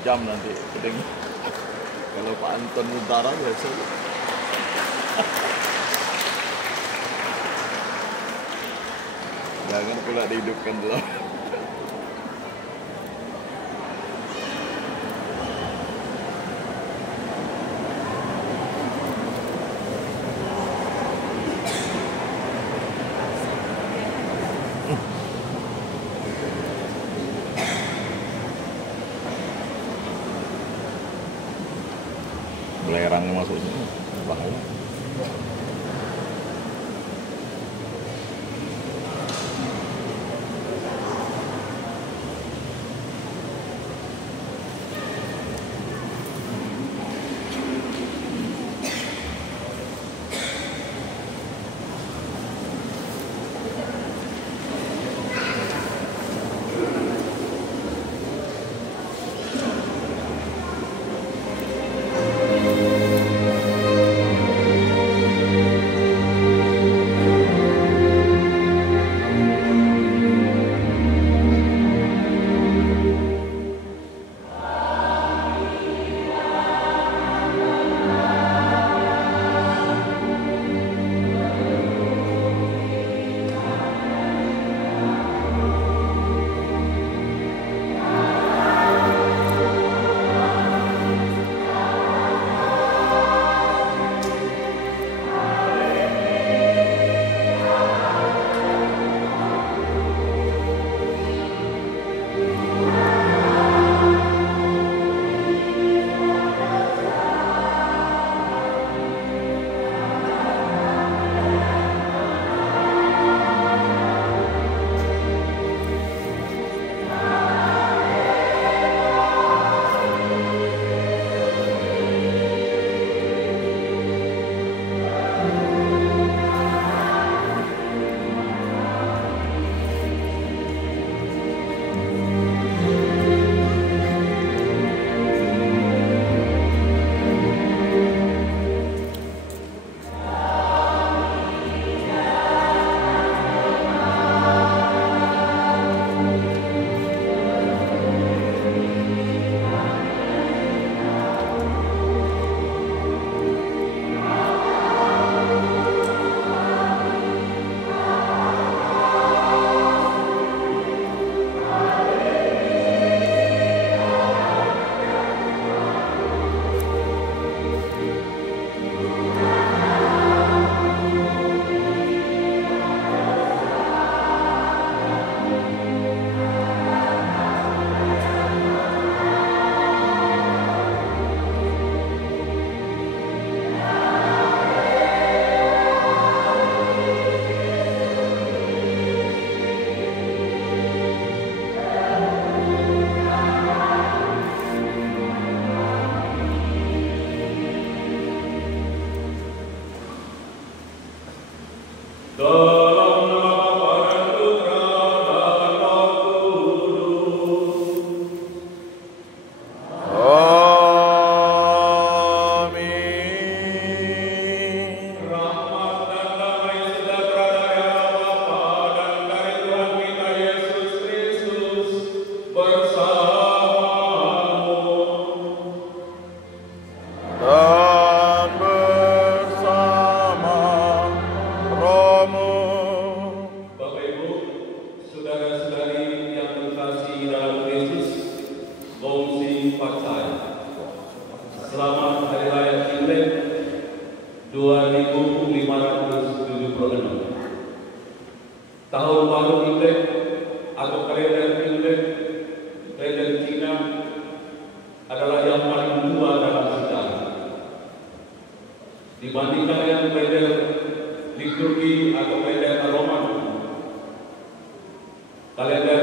jam nanti gedeng. Kalau Pak Anton Utara biasa. Jangan pula dihidupkan dalam. Belerangnya masuk sini, bahaya. Selamat Hari Raya Imlek 2576. Tahun baru Imlek atau kalender Imlek, kalender Cina adalah yang paling tua dalam sejarah. Dibandingkan dengan kalender liturgi atau kalender Roman, kalender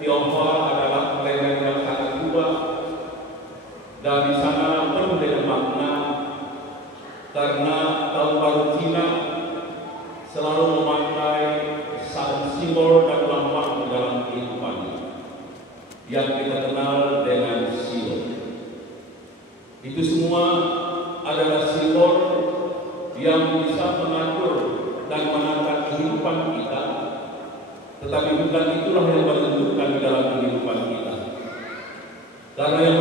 Tionghoa adalah kalender yang sangat tua dan di sana penuh dengan makna karena tahun baru Cina selalu memakai satu simbol dan lambang dalam kehidupannya yang kita kenal dengan Sio. Itu semua adalah simbol yang bisa mengatur dan menata kehidupan kita, tetapi bukan itulah yang menentukan dalam kehidupan kita. Karena yang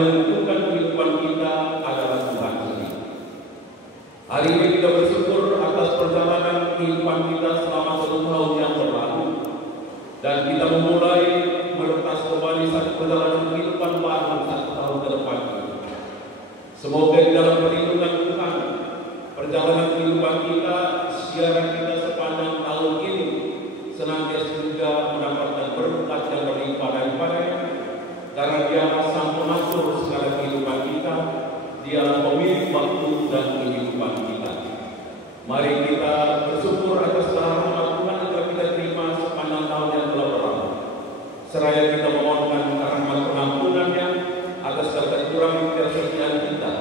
mulai meletas kembali satu perjalanan kehidupan baru 1 tahun ke depan. Semoga di dalam perlindungan Tuhan, perjalanan kehidupan kita, siaran kita sepanjang tahun ini senantiasa juga mendapatkan berkat yang berlimpah daripadanya, karena Dia sang pengatur segala kehidupan kita, Dia pemilik waktu dan kehidupan kita. Mari kita bersyukur atas rahmat Tuhan yang telah kita terima sepanjang tahun yang telah berlalu. Seraya kita memohonkan rahmat pengampunannya atas segala kekurangan kesetiaan kita,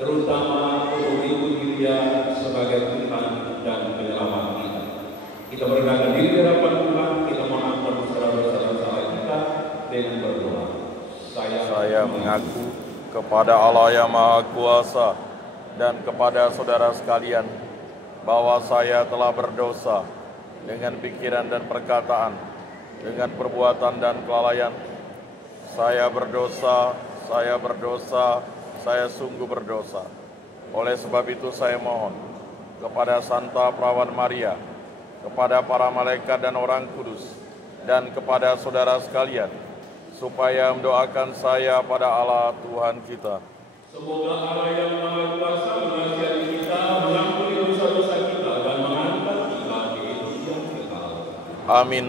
terutama untuk mengikuti Dia sebagai Tuhan dan penyelamat kita. Kita merendahkan diri di hadapan Tuhan, kita mengampun segala dosa-dosa kita dengan berdoa. Saya mengaku kepada Allah yang Maha Kuasa dan kepada saudara sekalian bahwa saya telah berdosa dengan pikiran dan perkataan, dengan perbuatan dan kelalaian. Saya berdosa, saya sungguh berdosa. Oleh sebab itu saya mohon kepada Santa Perawan Maria, kepada para malaikat dan orang kudus, dan kepada saudara sekalian, supaya mendoakan saya pada Allah Tuhan kita. Semoga Allah yang Maha Kuasa mengasihani kita, mengampuni dosa-dosa kita, dan mengangkat kita ke hidup yang kekal. Amin.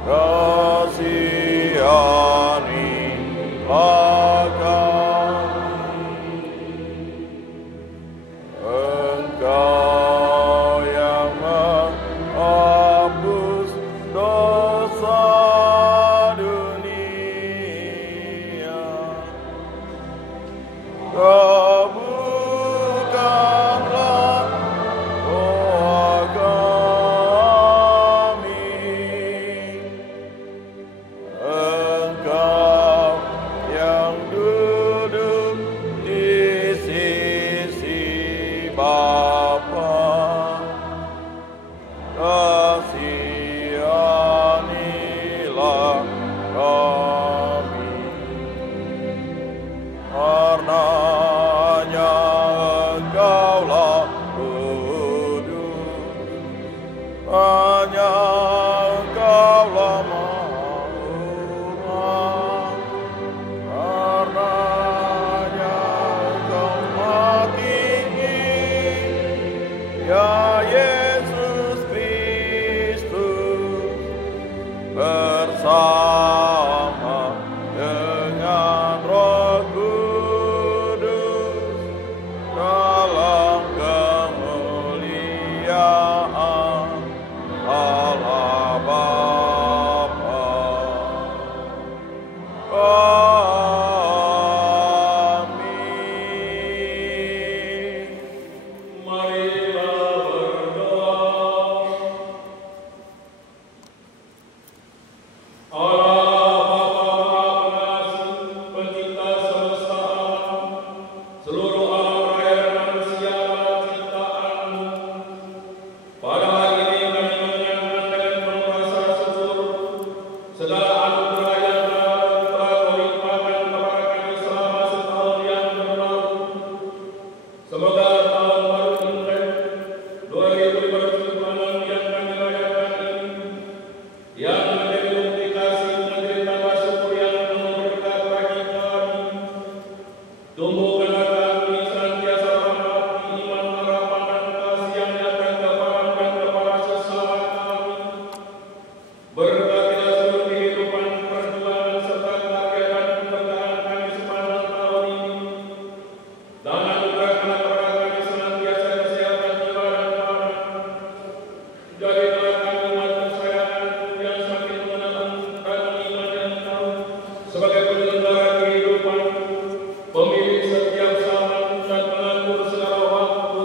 Kasih hanya Engkaulah Maha karenanya Engkau Maha tinggi, ya Yesus Kristus, bersama dengan Roh Kudus dalam kemuliaan Allah Bapa. Amin. Marilah berdoa. Allah Bapa Pengasih, Pencipta semesta alam, seluruh alam raya dan manusia adalah ciptaan-Mu. Pada hari ini kami mengucapkan dengan penuh rasa syukur segala anugerah yang telah Kau limpahkan kepada kami selama setahun yang berlalu. Semoga tahun baru Imlek 2026 yang kami rayakan ini, yang menjadi bukti kasih negeri tambah syukur yang penuh berkat bagi kami, tumbuhkanlah kami senantiasa menghadapi iman, harapan, dan kasih yang nyata kepada kepada sesama kami. Berkatilah seluruh kehidupan, perjuangan, serta karya dan keberkahan kami sepanjang tahun ini. Dan anugerahkanlah kepada kami senantiasa kesehatan jiwa dan badan. Jadikanlah kami umat kesayangan yang semakin mengenal dan mengiman Engkau sebagai penyelenggara kehidupan, pemilik setiap zaman dan pengatur segala waktu.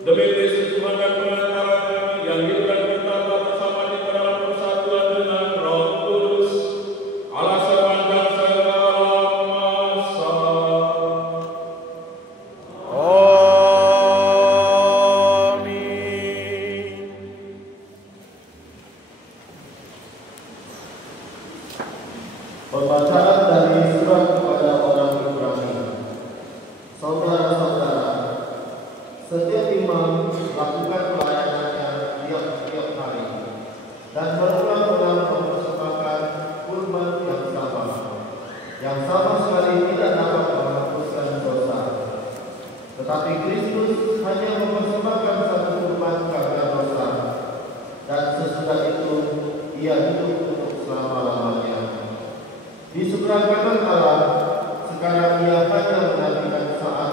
Demi Kristus Tuhan dan Penantara kami yang hidup dan bertata bersama di dalam persatuan dengan Roh Kudus, Allah sepanjang segala masa. Amin. Pembacaan dari surat kepada orang Ibrani. Saudara-saudara, setiap imam lakukan pelayanannya tiap-tiap hari dan berulang-ulang mempersembahkan kurban yang sama sekali tidak dapat menghapuskan dosa. Tetapi Kristus hanya mempersembahkan satu kurban karena dosa, dan sesudah itu Ia hidup untuk selama-lamanya. Di sebelah kanan Allah, sekarang Ia hanya menantikan saat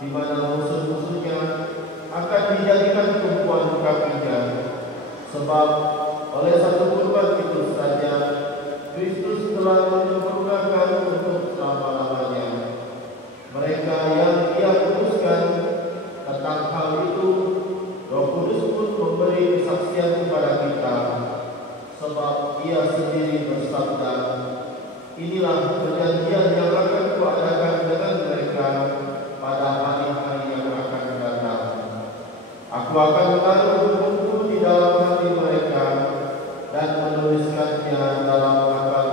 di mana musuh-musuhnya akan dijadikan tumpuan kakinya. Sebab oleh satu kurban itu saja, Kristus telah menyempurnakan untuk selama-lamanya mereka yang Ia kuduskan. Tentang hal itu, Roh Kudus pun memberi kesaksian kepada kita, sebab Ia sendiri bersabda, "Inilah perjanjian yang akan Kuadakan dengan mereka pada hari-hari yang akan datang. Aku akan menaruh hukum-Ku di dalam hati mereka dan menuliskannya dalam akal